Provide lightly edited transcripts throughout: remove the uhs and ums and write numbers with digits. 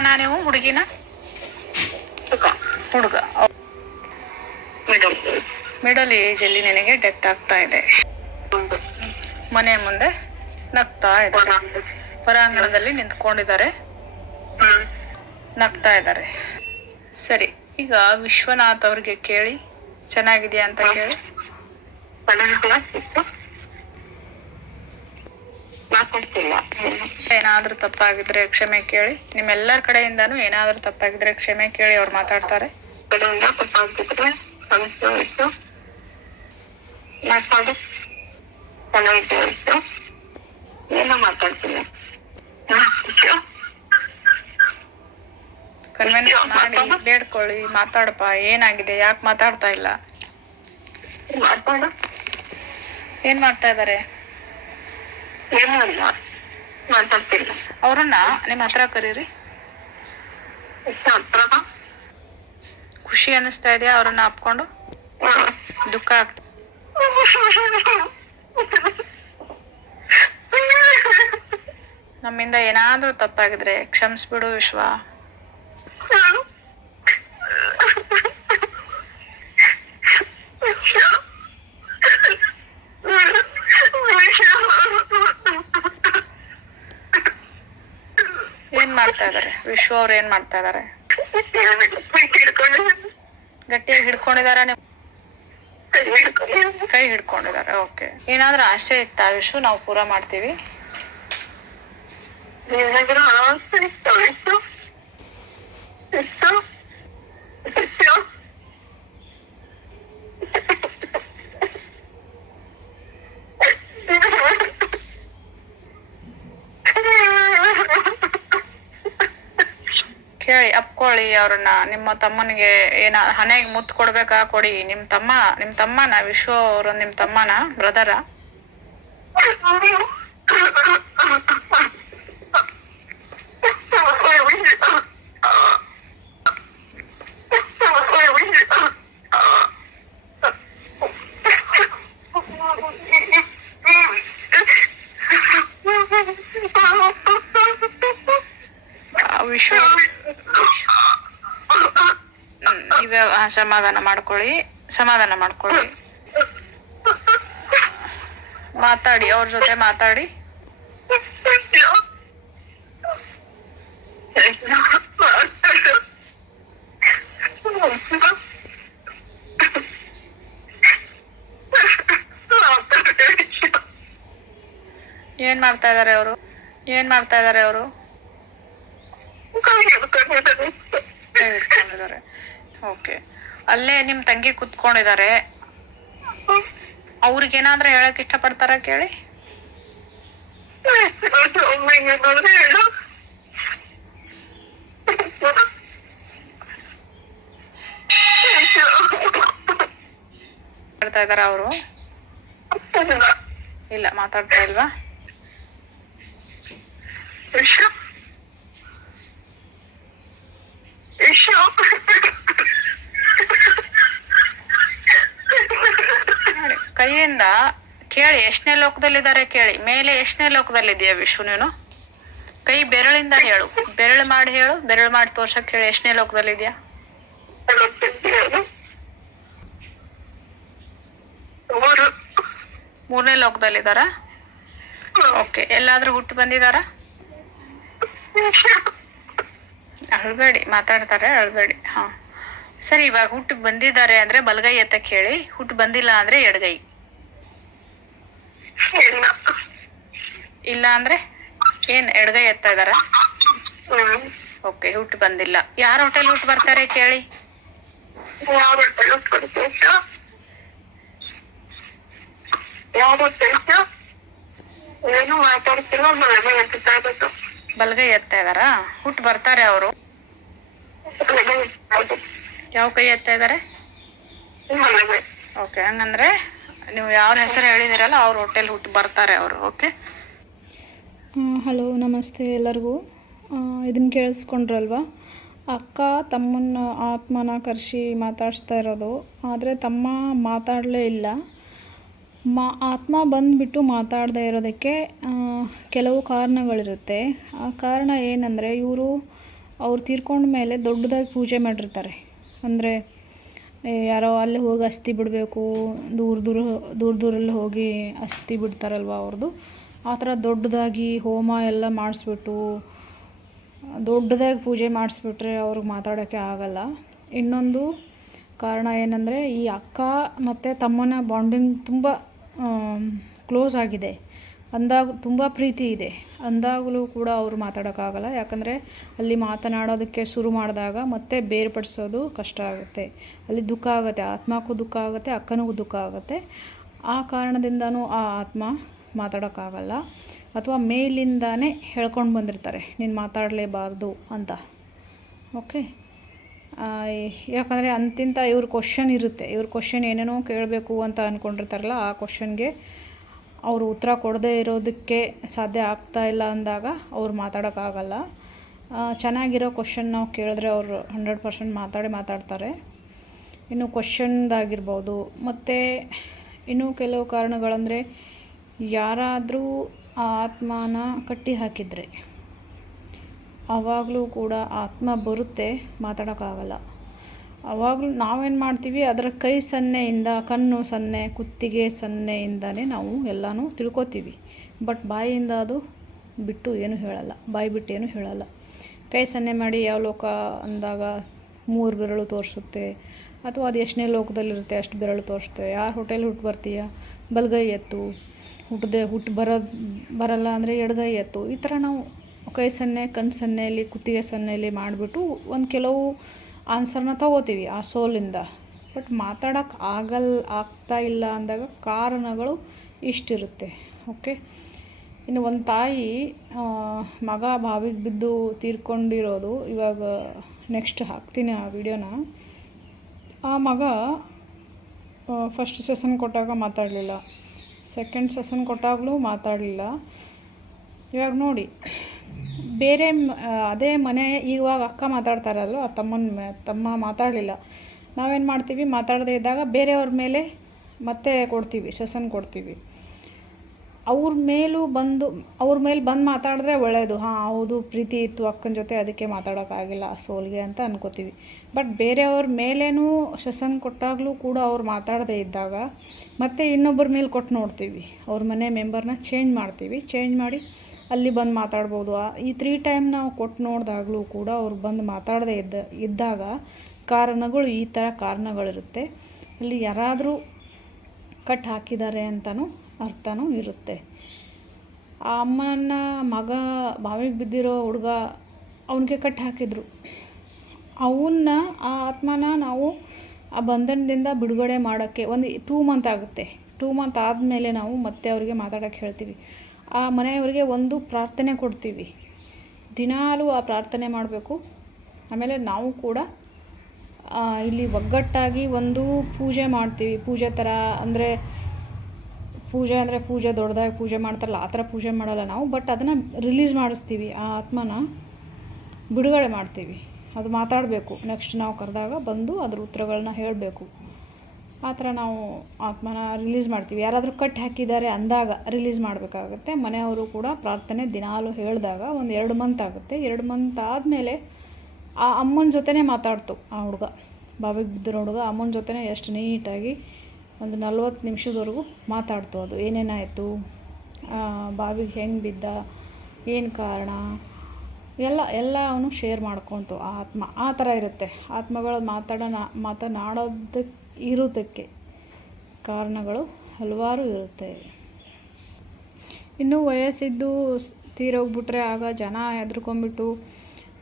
ಹುಡುಗನ ನೀವು ಹುಡುಗಿನ? ಹುಡುಗ. ಮಿಡಲ್ ಏಜಲ್ಲಿ ನಿನಗೆ ಡೆತ್ ಆಗ್ತಾ ಇದೆ. ಮನೆ ಮುಂದೆ ನಗ್ತಾ ಇದ್ದಾರೆ, ಹೊರಾಂಗಣದಲ್ಲಿ ನಿಂತ್ಕೊಂಡಿದ್ದಾರೆ, ನಗ್ತಾ ಇದ್ದಾರೆ. ಸರಿ, ಈಗ ವಿಶ್ವನಾಥ್ ಅವ್ರಿಗೆ ಕೇಳಿ, ಚೆನ್ನಾಗಿದೆಯಾ ಅಂತ ಕೇಳಿ. ಏನಾದ್ರೂ ತಪ್ಪಾಗಿದ್ರೆ ಕ್ಷಮೆ ಕೇಳಿ. ನಿಮ್ಮೆಲ್ಲರ ಕಡೆಯಿಂದಾನು ಏನಾದ್ರೂ ತಪ್ಪಾಗಿದ್ರೆ ಕ್ಷಮೆ ಕೇಳಿ, ಅವ್ರು ಮಾತಾಡ್ತಾರೆ. ಕನ್ವಿನ್ಸ್ ಮಾಡಿ ಬೇಡ್ಕೊಳ್ಳಿ, ಮಾತಾಡಪ್ಪ, ಏನಾಗಿದೆ, ಯಾಕೆ ಮಾತಾಡ್ತಾ ಇಲ್ಲ? ಏನ್ ಮಾಡ್ತಾ ಇದಾರೆ? ಅವ್ರನ್ನ ನಿಮ್ ಹತ್ರ ಕರೀರಿ. ಖುಷಿ ಅನಿಸ್ತಾ ಇದೆಯಾ ಅವ್ರನ್ನ ಅಪ್ಕೊಂಡು? ದುಃಖ ಆಗ್ತದೆ? ನಮ್ಮಿಂದ ಏನಾದ್ರೂ ತಪ್ಪಾಗಿದ್ರೆ ಕ್ಷಮಿಸ್ಬಿಡು ವಿಶ್ವ. ಏನ್ ಮಾಡ್ತಾ ಇದಾರೆ ವಿಶ್ವ ಅವ್ರು? ಏನ್ ಮಾಡ್ತಾ ಇದಾರೆ? ಗಟ್ಟಿಯಾಗಿ ಹಿಡ್ಕೊಂಡಿದಾರ? ನೀವು ಕೈ ಹಿಡ್ಕೊಂಡಿದ್ದಾರೆ. ಓಕೆ. ಏನಾದ್ರೂ ಆಸೆ ಇತ್ತಾ ವಿಶ್ವ? ನಾವು ಪೂರ ಮಾಡ್ತೀವಿ. ಕೇಳಿ, ಅಪ್ಕೊಳ್ಳಿ ಅವ್ರನ್ನ. ನಿಮ್ಮ ತಮ್ಮನಿಗೆ ಹಣೆಗೆ ಮುತ್ತು ಕೊಡ್ಬೇಕಾ? ಕೊಡಿ. ನಿಮ್ ತಮ್ಮನ ವಿಶ್ವ ಅವರು ನಿಮ್ ತಮ್ಮನ ಬ್ರದರ? ವಿಶ್ವ ಸಮಾಧಾನ ಮಾಡ್ಕೊಳ್ಳಿ. ಮಾತಾಡಿ, ಅವ್ರ ಜೊತೆ ಮಾತಾಡಿ. ಏನ್ ಮಾಡ್ತಾ ಇದಾರೆ ಅವರು? ಇಟ್ಕೊಂಡಿದ್ದಾರೆ. ಓಕೆ. ಅಲ್ಲೇ ನಿಮ್ ತಂಗಿ ಕುತ್ಕೊಂಡಿದ್ದಾರೆ. ಅವ್ರಿಗೇನಾದ್ರೂ ಹೇಳಕ್ ಇಷ್ಟಪಡ್ತಾರ? ಕೇಳಿ. ಮಾತಾಡ್ತಾ ಇದಾರ ಅವರು? ಇಲ್ಲ, ಮಾತಾಡ್ತಾ ಇಲ್ವಾ? ಕೈಯಿಂದ ಕೇಳಿ, ಎಷ್ಟನೇ ಲೋಕದಲ್ಲಿದ್ದಾರೆ ಕೇಳಿ. ಮೇಲೆ ಎಷ್ಟನೇ ಲೋಕದಲ್ಲಿದೆಯಾ ವಿಶ್ವ ನೀನು? ಕೈ ಬೆರಳಿಂದ ಹೇಳು, ಬೆರಳು ಮಾಡಿ ತೋರ್ಸಕ್ ಹೇಳಿ. ಎಷ್ಟನೇ ಲೋಕದಲ್ಲಿದ್ಯಾ? 3ನೇ ಲೋಕದಲ್ಲಿದ್ದಾರ? ಓಕೆ. ಎಲ್ಲಾದ್ರೂ ಹುಟ್ಟು ಬಂದಿದಾರ? ಅಳ್ಬೇಡಿ, ಮಾತಾಡ್ತಾರೆ, ಅಳ್ಬೇಡಿ. ಹಾ ಸರಿ. ಇವಾಗ ಹುಟ್ಟು ಬಂದಿದ್ದಾರೆ ಅಂದ್ರೆ ಬಲಗೈ ಎತ್ತಕ್ ಹೇಳಿ. ಹುಟ್ಟು ಬಂದಿಲ್ಲ ಅಂದ್ರೆ ಎಡಗೈ. ಇಲ್ಲ ಅಂದ್ರೆ ಏನ್ ಎಡಗೈ ಎತ್ತಾ ಇದಾರ? ಓಕೆ. ಹುಟ್ಟು ಬಂದಿಲ್ಲ. ಯಾರ ಹೋಟೆಲ್ ಹುಟ್ಟು ಬರ್ತಾರೆ ಕೇಳಿ. ಬಲಗೈ ಎತ್ತಾ ಇದಾರ? ಹುಟ್ಟು ಬರ್ತಾರೆ ಅವರು? ಯಾವ ಕೈ ಎತ್ತಾ ಇದಾರೆ? ಓಕೆ. ಹಂಗಂದ್ರೆ ನೀವು ಯಾವ ಹೆಸರು ಹೇಳಿದಿರಲ್ಲ ಅವ್ರ ಹೋಟೆಲ್ ಹುಟ್ಟು ಬರ್ತಾರೆ ಅವರು. ಓಕೆ. ಹಲೋ, ನಮಸ್ತೆ ಎಲ್ಲರಿಗೂ. ಇದನ್ನು ಕೇಳಿಸ್ಕೊಂಡ್ರಲ್ವಾ? ಅಕ್ಕ ತಮ್ಮನ ಆತ್ಮನ ಕರೆಸಿ ಮಾತಾಡಿಸ್ತಾ ಇರೋದು. ಆದರೆ ತಮ್ಮ ಮಾತಾಡಲೇ ಇಲ್ಲ. ಆತ್ಮ ಬಂದುಬಿಟ್ಟು ಮಾತಾಡದೇ ಇರೋದಕ್ಕೆ ಕೆಲವು ಕಾರಣಗಳಿರುತ್ತೆ. ಆ ಕಾರಣ ಏನಂದರೆ, ಇವರು ಅವ್ರು ತೀರ್ಕೊಂಡ ಮೇಲೆ ದೊಡ್ಡದಾಗಿ ಪೂಜೆ ಮಾಡಿರ್ತಾರೆ. ಅಂದರೆ ಯಾರೋ ಅಲ್ಲಿ ಹೋಗಿ ಅಸ್ಥಿ ಬಿಡಬೇಕು, ದೂರಲ್ಲಿ ಹೋಗಿ ಅಸ್ಥಿ ಬಿಡ್ತಾರಲ್ವ ಅವ್ರದ್ದು, ಆ ಥರ ದೊಡ್ಡದಾಗಿ ಹೋಮ ಎಲ್ಲ ಮಾಡಿಸ್ಬಿಟ್ಟು ದೊಡ್ಡದಾಗಿ ಪೂಜೆ ಮಾಡಿಸ್ಬಿಟ್ರೆ ಅವ್ರಿಗೆ ಮಾತಾಡೋಕ್ಕೆ ಆಗಲ್ಲ. ಇನ್ನೊಂದು ಕಾರಣ ಏನಂದರೆ, ಈ ಅಕ್ಕ ಮತ್ತು ತಮ್ಮನ ಬಾಂಡಿಂಗ್ ತುಂಬ ಕ್ಲೋಸ್ ಆಗಿದೆ ಅಂದಾಗ, ತುಂಬ ಪ್ರೀತಿ ಇದೆ ಅಂದಾಗಲೂ ಕೂಡ ಅವರು ಮಾತಾಡೋಕ್ಕಾಗಲ್ಲ. ಯಾಕಂದರೆ ಅಲ್ಲಿ ಮಾತನಾಡೋದಕ್ಕೆ ಶುರು ಮಾಡಿದಾಗ ಮತ್ತೆ ಬೇರ್ಪಡಿಸೋದು ಕಷ್ಟ ಆಗುತ್ತೆ. ಅಲ್ಲಿ ದುಃಖ ಆಗುತ್ತೆ, ಆತ್ಮಕ್ಕೂ ದುಃಖ ಆಗುತ್ತೆ, ಅಕ್ಕನಿಗೂ ದುಃಖ ಆಗುತ್ತೆ. ಆ ಕಾರಣದಿಂದನೂ ಆ ಆತ್ಮ ಮಾತಾಡೋಕ್ಕಾಗಲ್ಲ. ಅಥವಾ ಮೇಲಿಂದಾನೇ ಹೇಳ್ಕೊಂಡು ಬಂದಿರ್ತಾರೆ, ನೀನು ಮಾತಾಡಲೇಬಾರ್ದು ಅಂತ. ಓಕೆ, ಯಾಕಂದರೆ ಅಂತಿಂತ ಇವ್ರ ಕ್ವಶನ್ ಇರುತ್ತೆ, ಇವ್ರ ಕ್ವಶನ್ ಏನೇನೋ ಕೇಳಬೇಕು ಅಂತ ಅಂದ್ಕೊಂಡಿರ್ತಾರಲ್ಲ, ಆ ಕ್ವಶನ್ಗೆ ಅವರು ಉತ್ತರ ಕೊಡದೇ ಇರೋದಕ್ಕೆ ಸಾಧ್ಯ ಆಗ್ತಾ ಇಲ್ಲ ಅಂದಾಗ ಅವ್ರು ಮಾತಾಡೋಕ್ಕಾಗಲ್ಲ. ಚೆನ್ನಾಗಿರೋ ಕ್ವಶನ್ ನಾವು ಕೇಳಿದ್ರೆ ಅವರು 100% ಮಾತಾಡ್ತಾರೆ. ಇನ್ನು ಕ್ವಶನ್ದಾಗಿರ್ಬೋದು. ಮತ್ತು ಇನ್ನೂ ಕೆಲವು ಕಾರಣಗಳಂದರೆ, ಯಾರಾದರೂ ಆ ಆತ್ಮನ ಕಟ್ಟಿ ಹಾಕಿದರೆ ಆವಾಗಲೂ ಕೂಡ ಆತ್ಮ ಬರುತ್ತೆ, ಮಾತಾಡೋಕ್ಕಾಗಲ್ಲ. ಆವಾಗಲೂ ನಾವೇನು ಮಾಡ್ತೀವಿ, ಅದರ ಕೈ ಸನ್ನೆಯಿಂದ, ಕಣ್ಣು ಸನ್ನೆ, ಕುತ್ತಿಗೆ ಸನ್ನೆಯಿಂದನೇ ನಾವು ಎಲ್ಲನೂ ತಿಳ್ಕೊತೀವಿ. ಬಟ್ ಬಾಯಿಯಿಂದ ಅದು ಬಿಟ್ಟು ಏನೂ ಹೇಳಲ್ಲ, ಬಾಯಿ ಬಿಟ್ಟು ಏನೂ ಹೇಳಲ್ಲ. ಕೈ ಸನ್ನೆ ಮಾಡಿ ಯಾವ ಲೋಕ ಅಂದಾಗ 3 ಬೆರಳು ತೋರಿಸುತ್ತೆ, ಅಥವಾ ಅದು ಎಷ್ಟನೇ ಲೋಕದಲ್ಲಿರುತ್ತೆ ಅಷ್ಟು ಬೆರಳು ತೋರಿಸುತ್ತೆ. ಯಾರು ಹೋಟೆಲ್ ಹುಟ್ಟು ಬರ್ತೀಯ, ಬಲಗೈ ಎತ್ತು, ಬರಲ್ಲ ಅಂದರೆ ಎಡಗೈ ಎತ್ತು. ಈ ಥರ ನಾವು ಕೈ ಸನ್ನೆ, ಕಣ್ಣು ಸನ್ನೆಯಲ್ಲಿ, ಕುತ್ತಿಗೆ ಸನ್ನೆಯಲ್ಲಿ ಮಾಡಿಬಿಟ್ಟು ಒಂದು ಕೆಲವು ಆನ್ಸರ್ನ ತಗೋತೀವಿ ಆ ಸೋಲಿಂದ. ಬಟ್ ಮಾತಾಡೋಕ್ಕೆ ಆಗ್ತಾ ಇಲ್ಲ ಅಂದಾಗ ಕಾರಣಗಳು ಇಷ್ಟಿರುತ್ತೆ. ಓಕೆ, ಇನ್ನು ಒಂದು ತಾಯಿ ಮಗ ಬಾವಿಗೆ ಬಿದ್ದು ತೀರ್ಕೊಂಡಿರೋದು, ಇವಾಗ ನೆಕ್ಸ್ಟ್ ಹಾಕ್ತೀನಿ ಆ ವಿಡಿಯೋನ. ಆ ಮಗ ಫಸ್ಟ್ ಸೆಷನ್ ಕೊಟ್ಟಾಗ ಮಾತಾಡಲಿಲ್ಲ, ಸೆಕೆಂಡ್ ಸೆಷನ್ ಕೊಟ್ಟಾಗಲೂ ಮಾತಾಡಲಿಲ್ಲ. ಇವಾಗ ನೋಡಿ, ಬೇರೆ ಅದೇ ಮನೆ, ಇವಾಗ ಅಕ್ಕ ಮಾತಾಡ್ತಾರಲ್ವ, ಆ ತಮ್ಮ ಮಾತಾಡಲಿಲ್ಲ. ನಾವೇನು ಮಾಡ್ತೀವಿ, ಮಾತಾಡದೇ ಇದ್ದಾಗ ಬೇರೆಯವ್ರ ಮೇಲೆ ಮತ್ತೆ ಸೆಷನ್ ಕೊಡ್ತೀವಿ. ಅವ್ರ ಮೇಲೆ ಬಂದು ಮಾತಾಡಿದ್ರೆ ಒಳ್ಳೆಯದು. ಹೌದು, ಪ್ರೀತಿ ಇತ್ತು ಅಕ್ಕನ ಜೊತೆ, ಅದಕ್ಕೆ ಮಾತಾಡೋಕ್ಕಾಗಿಲ್ಲ ಆ ಸೋಲ್ಗೆ ಅಂತ ಅನ್ಕೋತೀವಿ. ಬಟ್ ಬೇರೆಯವ್ರ ಮೇಲೇನೂ ಸೆಷನ್ ಕೊಟ್ಟಾಗಲೂ ಕೂಡ ಅವ್ರು ಮಾತಾಡದೇ ಇದ್ದಾಗ ಮತ್ತೆ ಇನ್ನೊಬ್ಬರ ಮೇಲೆ ಕೊಟ್ಟು ನೋಡ್ತೀವಿ. ಅವ್ರ ಮನೆ ಮೆಂಬರ್ನ ಚೇಂಜ್ ಮಾಡಿ ಅಲ್ಲಿ ಬಂದು ಮಾತಾಡ್ಬೋದು. ಈ 3 ಟೈಮ್ ನಾವು ಕೊಟ್ಟು ನೋಡಿದಾಗಲೂ ಕೂಡ ಅವ್ರು ಬಂದು ಮಾತಾಡದೇ ಇದ್ದಾಗ ಕಾರಣಗಳು, ಈ ಥರ ಕಾರಣಗಳಿರುತ್ತೆ. ಅಲ್ಲಿ ಯಾರಾದರೂ ಕಟ್ ಹಾಕಿದ್ದಾರೆ ಅಂತಲೂ ಅರ್ಥನೂ ಇರುತ್ತೆ. ಆ ಅಮ್ಮನ ಮಗ ಬಾವಿಗೆ ಬಿದ್ದಿರೋ ಹುಡುಗ, ಅವನಿಗೆ ಕಟ್ ಹಾಕಿದ್ರು. ಆ ಆತ್ಮನ ನಾವು ಆ ಬಂಧನದಿಂದ ಬಿಡುಗಡೆ ಮಾಡೋಕ್ಕೆ ಒಂದು 2 ಮಂತ್ ಆಗುತ್ತೆ. 2 ಮಂತ್ ಆದಮೇಲೆ ನಾವು ಮತ್ತೆ ಅವರಿಗೆ ಮಾತಾಡೋಕ್ಕೆ ಹೇಳ್ತೀವಿ. ಆ ಮನೆಯವರಿಗೆ ಒಂದು ಪ್ರಾರ್ಥನೆ ಕೊಡ್ತೀವಿ, ದಿನಾಲೂ ಆ ಪ್ರಾರ್ಥನೆ ಮಾಡಬೇಕು. ಆಮೇಲೆ ನಾವು ಕೂಡ ಇಲ್ಲಿ ಒಗ್ಗಟ್ಟಾಗಿ ಒಂದು ಪೂಜೆ ಮಾಡ್ತೀವಿ. ಪೂಜೆ ಥರ ಅಂದರೆ ಪೂಜೆ ದೊಡ್ಡದಾಗಿ ಪೂಜೆ ಮಾಡ್ತಾರಲ್ಲ, ಆ ಥರ ಪೂಜೆ ಮಾಡಲ್ಲ ನಾವು. ಬಟ್ ಅದನ್ನು ರಿಲೀಸ್ ಮಾಡಿಸ್ತೀವಿ, ಆ ಆತ್ಮನ ಬಿಡುಗಡೆ ಮಾಡ್ತೀವಿ. ಅದು ಮಾತಾಡಬೇಕು. ನೆಕ್ಸ್ಟ್ ನಾವು ಕರೆದಾಗ ಬಂದು ಅದ್ರ ಉತ್ತರಗಳನ್ನ ಹೇಳಬೇಕು. ಆ ಥರ ನಾವು ಆತ್ಮನ ರಿಲೀಸ್ ಮಾಡ್ತೀವಿ. ಯಾರಾದರೂ ಕಟ್ ಹಾಕಿದ್ದಾರೆ ಅಂದಾಗ ರಿಲೀಸ್ ಮಾಡಬೇಕಾಗುತ್ತೆ. ಮನೆಯವರು ಕೂಡ ಪ್ರಾರ್ಥನೆ ದಿನಾಲೂ ಹೇಳಿದಾಗ ಒಂದು 2 ಮಂತ್ ಆಗುತ್ತೆ. 2 ಮಂತ್ ಆದಮೇಲೆ ಆ ಅಮ್ಮನ ಜೊತೆನೇ ಮಾತಾಡ್ತು ಆ ಹುಡುಗ, ಬಾವಿಗೆ ಬಿದ್ದಿರೋ ಹುಡುಗ ಅಮ್ಮನ ಜೊತೆನೇ ಎಷ್ಟು ನೀಟಾಗಿ ಒಂದು 40 ನಿಮಿಷದವರೆಗೂ ಮಾತಾಡ್ತು. ಅದು ಏನೇನಾಯಿತು, ಬಾವಿಗೆ ಹೆಂಗೆ ಬಿದ್ದ, ಏನು ಕಾರಣ, ಎಲ್ಲ ಅವನು ಶೇರ್ ಮಾಡ್ಕೊತು ಆ ಆತ್ಮ. ಆ ಥರ ಇರುತ್ತೆ ಆತ್ಮಗಳು ಇರೋದಕ್ಕೆ ಕಾರಣಗಳು ಹಲವಾರು ಇರುತ್ತೆ. ಇನ್ನು ವಯಸ್ಸಿದ್ದು ತೀರೋಗ್ಬಿಟ್ರೆ ಆಗ ಜನ ಹೆದರ್ಕೊಂಡ್ಬಿಟ್ಟು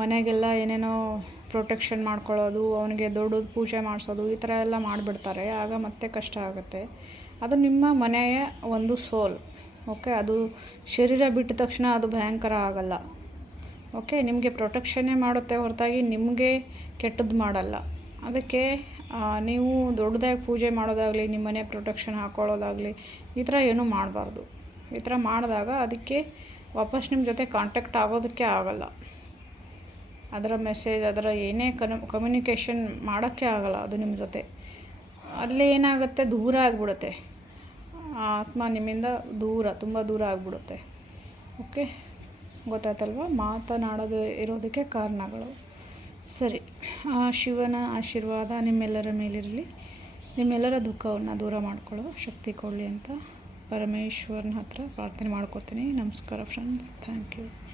ಮನೆಗೆಲ್ಲ ಏನೇನೋ ಪ್ರೊಟೆಕ್ಷನ್ ಮಾಡ್ಕೊಳ್ಳೋದು, ಅವನಿಗೆ ದೊಡ್ಡದು ಪೂಜೆ ಮಾಡಿಸೋದು, ಈ ಥರ ಎಲ್ಲ ಮಾಡಿಬಿಡ್ತಾರೆ. ಆಗ ಮತ್ತೆ ಕಷ್ಟ ಆಗುತ್ತೆ. ಅದು ನಿಮ್ಮ ಮನೆಯ ಒಂದು ಸೋಲ್. ಓಕೆ, ಅದು ಶರೀರ ಬಿಟ್ಟ ತಕ್ಷಣ ಅದು ಭಯಂಕರ ಆಗಲ್ಲ. ಓಕೆ, ನಿಮಗೆ ಪ್ರೊಟೆಕ್ಷನ್ನೇ ಮಾಡುತ್ತೆ ಹೊರತಾಗಿ ನಿಮಗೆ ಕೆಟ್ಟದ್ದು ಮಾಡಲ್ಲ. ಅದಕ್ಕೆ ನೀವು ದೊಡ್ಡದಾಗಿ ಪೂಜೆ ಮಾಡೋದಾಗಲಿ, ನಿಮ್ಮ ಮನೆ ಪ್ರೊಟೆಕ್ಷನ್ ಹಾಕ್ಕೊಳ್ಳೋದಾಗಲಿ, ಈ ಥರ ಏನೂ ಮಾಡಬಾರ್ದು. ಈ ಥರ ಮಾಡಿದಾಗ ಅದಕ್ಕೆ ವಾಪಸ್ ನಿಮ್ಮ ಜೊತೆ ಕಾಂಟ್ಯಾಕ್ಟ್ ಆಗೋದಕ್ಕೆ ಆಗಲ್ಲ. ಅದರ ಮೆಸೇಜ್, ಅದರ ಏನೇ ಕಮ್ಯುನಿಕೇಷನ್ ಮಾಡೋಕ್ಕೆ ಆಗಲ್ಲ ಅದು ನಿಮ್ಮ ಜೊತೆ. ಅಲ್ಲೇ ಏನಾಗುತ್ತೆ, ದೂರ ಆಗಿಬಿಡುತ್ತೆ. ಆ ಆತ್ಮ ನಿಮ್ಮಿಂದ ತುಂಬ ದೂರ ಆಗಿಬಿಡುತ್ತೆ. ಓಕೆ, ಗೊತ್ತಾಯ್ತಲ್ವ? ಮಾತನಾಡೋದು ಇರೋದಕ್ಕೆ ಕಾರಣಗಳು. ಸರಿ, ಆ ಶಿವನ ಆಶೀರ್ವಾದ ನಿಮ್ಮೆಲ್ಲರ ಮೇಲಿರಲಿ. ನಿಮ್ಮೆಲ್ಲರ ದುಃಖವನ್ನು ದೂರ ಮಾಡಿಕೊಳ್ಳೋ ಶಕ್ತಿ ಕೊಡಲಿ ಅಂತ ಪರಮೇಶ್ವರನ ಹತ್ರ ಪ್ರಾರ್ಥನೆ ಮಾಡ್ಕೊತೀನಿ. ನಮಸ್ಕಾರ ಫ್ರೆಂಡ್ಸ್, ಥ್ಯಾಂಕ್ ಯು.